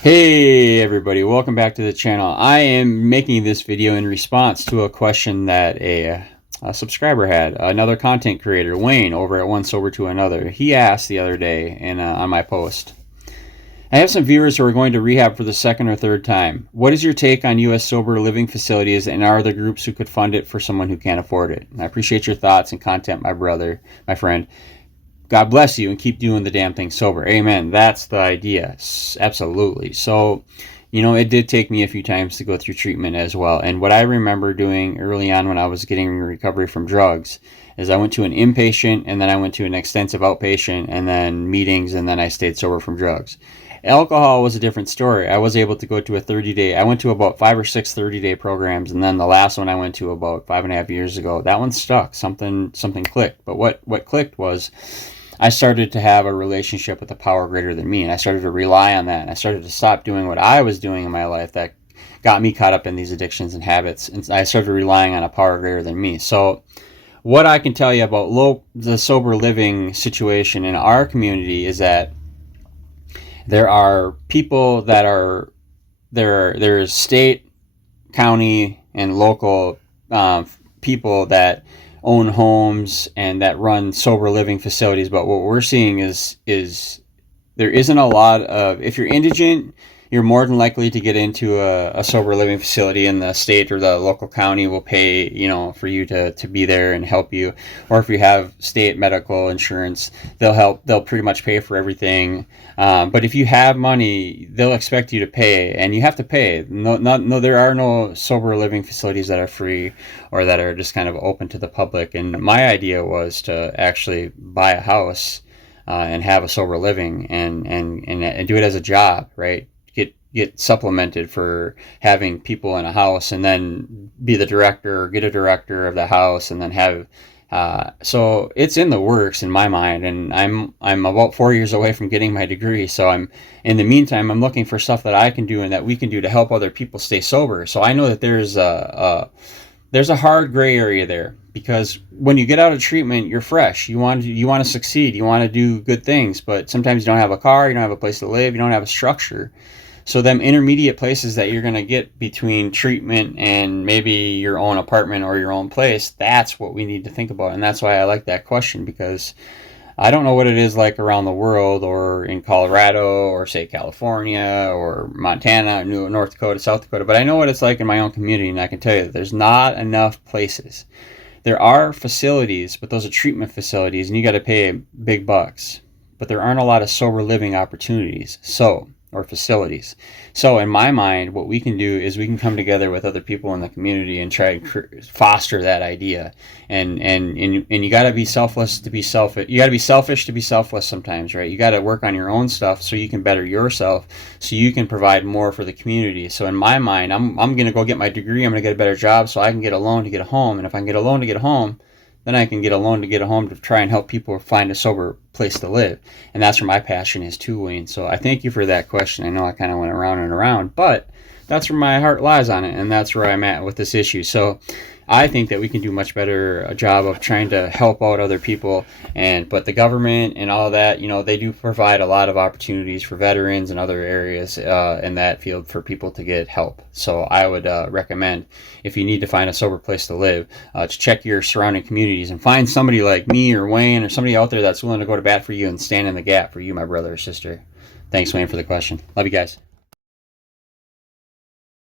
Hey everybody, welcome back to the channel. I am making this video in response to a question that a subscriber had. Another content creator, Wayne, over at One Sober to Another. He asked the other day on my post, I have some viewers who are going to rehab for the second or third time. What is your take on U.S. sober living facilities, and are there groups who could fund it for someone who can't afford it? I appreciate your thoughts and content, my friend. God bless you and keep doing the damn thing sober. Amen. That's the idea. Absolutely. So, it did take me a few times to go through treatment as well. And what I remember doing early on when I was getting recovery from drugs is I went to an inpatient, and then I went to an extensive outpatient, and then meetings, and then I stayed sober from drugs. Alcohol was a different story. I was able to go to a 30-day, I went to about 5 or 6 30-day programs, and then the last one I went to about 5.5 years ago, that one stuck. Something clicked. But what clicked was I started to have a relationship with a power greater than me, and I started to rely on that, and I started to stop doing what I was doing in my life that got me caught up in these addictions and habits, and I started relying on a power greater than me. So what I can tell you about the sober living situation in our community is that there are people that are there's state, county, and local people that own homes and that run sober living facilities. But what we're seeing is there isn't a lot of, if you're indigent, you're more than likely to get into a sober living facility, and the state or the local county will pay, for you to be there and help you. Or if you have state medical insurance, they'll pretty much pay for everything. But if you have money, they'll expect you to pay, and you have to pay. No, there are no sober living facilities that are free or that are just kind of open to the public. And my idea was to actually buy a house and have a sober living and do it as a job, right? Get supplemented for having people in a house, and then be the director or get a director of the house, and then have so it's in the works in my mind. And I'm about 4 years away from getting my degree, so in the meantime I'm looking for stuff that I can do and that we can do to help other people stay sober. So I know that there's a hard gray area there, because when you get out of treatment, you're fresh. You want to succeed. You want to do good things, but sometimes you don't have a car, you don't have a place to live, you don't have a structure. So them intermediate places that you're going to get between treatment and maybe your own apartment or your own place, that's what we need to think about. And that's why I like that question, because I don't know what it is like around the world, or in Colorado, or say California, or Montana, North Dakota, South Dakota, but I know what it's like in my own community, and I can tell you that there's not enough places. There are facilities, but those are treatment facilities, and you got to pay big bucks. But there aren't a lot of sober living opportunities, or facilities. So in my mind, what we can do is we can come together with other people in the community and try to foster that idea. And you got to be selfless to be selfish. You got to be selfish to be selfless sometimes, right? You got to work on your own stuff so you can better yourself, so you can provide more for the community. So in my mind, I'm going to go get my degree. I'm going to get a better job so I can get a loan to get a home. And if I can get a loan to get a home, then I can get a loan to get a home to try and help people find a sober place to live. And that's where my passion is too, Wayne. So I thank you for that question. I know I kind of went around and around, but that's where my heart lies on it, and that's where I'm at with this issue. So I think that we can do much better a job of trying to help out other people. But the government and all that, they do provide a lot of opportunities for veterans and other areas in that field for people to get help. So I would recommend, if you need to find a sober place to live, to check your surrounding communities and find somebody like me or Wayne or somebody out there that's willing to go to bat for you and stand in the gap for you, my brother or sister. Thanks, Wayne, for the question. Love you guys.